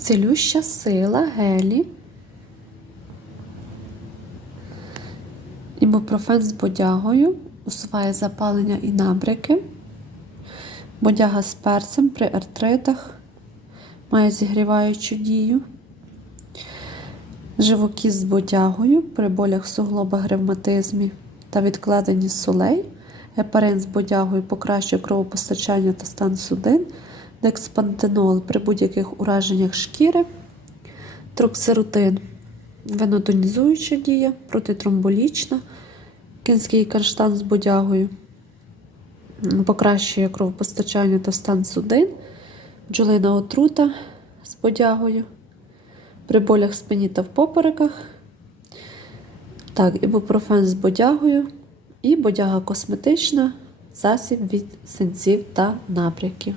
Цілюща сила гелі. Ібупрофен з бодягою усуває запалення і набряки. Бодяга з перцем при артритах має зігріваючу дію. Живокіс з бодягою при болях в суглобах ревматизмі та відкладенні солей. Гепарин з бодягою покращує кровопостачання та стан судин. Декспантенол при будь-яких ураженнях шкіри. Троксирутин венотонізуюча дія, протитромболічна. Кінський каштан з бодягою покращує кровопостачання та стан судин. Бджолина отрута з бодягою. При болях в спині та в попереках. Так, ібупрофен з бодягою. І бодяга косметична, засіб від синців та набряків.